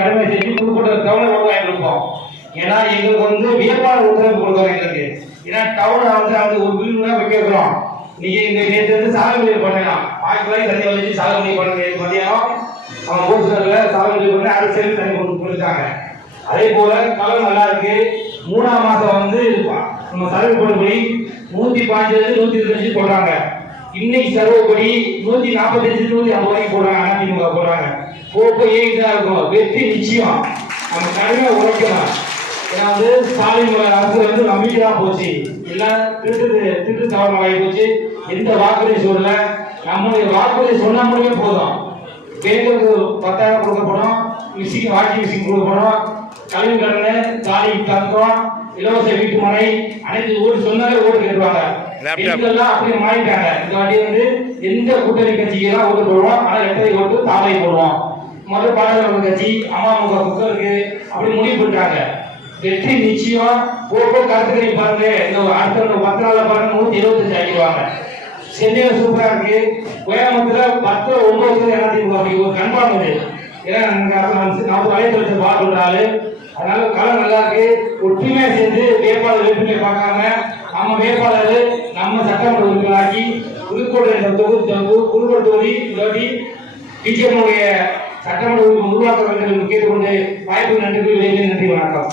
கடமை செஞ்சு புதுக்கோட்டை டவுனை உருவாக்கிருப்போம். ஏன்னா எங்களுக்கு வந்து வேட்பாளர் ஒத்துழைப்பு கொடுக்குறோம். எங்களுக்கு ஏன்னா டவுனை வந்து ஒரு பில்லுனா வைக்கிறோம். நீங்க இந்த நேற்று வந்து சாகுபடி பண்ணலாம், 1000 ரூபாய்க்கு தண்ணி வச்சு சாகுபடி பண்ணுங்க. மதியம் அவன் ஊசுல சாகுபடி பண்ணி அரசியல் தண்ணி கொடுத்துருக்காங்க. அதே போல களம் நல்லா இருக்கு. 3ஆம் மாசம் வந்து நம்ம சர்வே போடுபடி 115 125 போடுறாங்க. இன்னைக்கு சர்வேப்படி 145 150 ரூபாய்க்கு போடுறாங்க. அதிமுக போடுறாங்க. போக்கு ஏறிதான் இருக்கும். வெற்றி நிச்சயம். நம்ம கடுமையா உழைக்கணும். ஏன்னா வந்து ஸ்டாலின் அரசு வந்து நம்பிக்கையா போச்சு. எல்லாம் திட்டு தவறாகி போச்சு. எந்த வாக்குறுதி சொல்லல. நம்முடைய வாக்குறுதி சொன்னா முடியும் போதும். பேருக்கு 10,000 கொடுக்கப்படும், மிஷின் வாஷிங் மிஷின் கொடுக்கப்படும், கல்வி கடன், தாலி தங்கம், இலவச வீட்டு மனை, அனைத்து ஓட்டு சொன்னாலே ஓட்டு கேட்டுவாங்க. எல்லாம் அப்படி மாறிட்டாங்க. இந்த வாட்டி வந்து எந்த கூட்டணி கட்சிக்கெல்லாம் ஓட்டு போடுவோம், ஆனால் ரெட்டை ஓட்டு தாவை போடுவோம். முதல் பாடகர் கட்சி அமமுக புத்தருக்கு அப்படி முடிவு பண்ணிட்டாங்க. வெற்றி நிச்சயம். போக்கோ கருத்துக்களை பாருங்க. இந்த அடுத்த 10 நாள்ல பாருங்க 175 ஆக்கிடுவாங்க. சென்னையில சூப்பரா இருக்கு. கோயம்புத்தூர்ல 10 9 அதிமுக அப்படி ஒரு கன்ஃபார்ம் இது. ஏன்னா நம்ம வலைத்தளத்தை பார்த்துட்டாரு. அதனால களம் நல்லா இருக்கு. ஒற்றுமையா சேர்ந்து வேட்பாளர் வேற்றுமை பார்க்காம நம்ம வேட்பாளர் நம்ம சட்டமன்ற உறுப்பினராக்கி புதுக்கோட்டை தொகுதி இல்லாட்டி பிஜேபியுடைய சட்டமன்ற உறுப்பினர் உருவாக்க வேண்டும் என்று கேட்டுக்கொண்டு வாய்ப்பு நன்றி. நன்றி, வணக்கம்.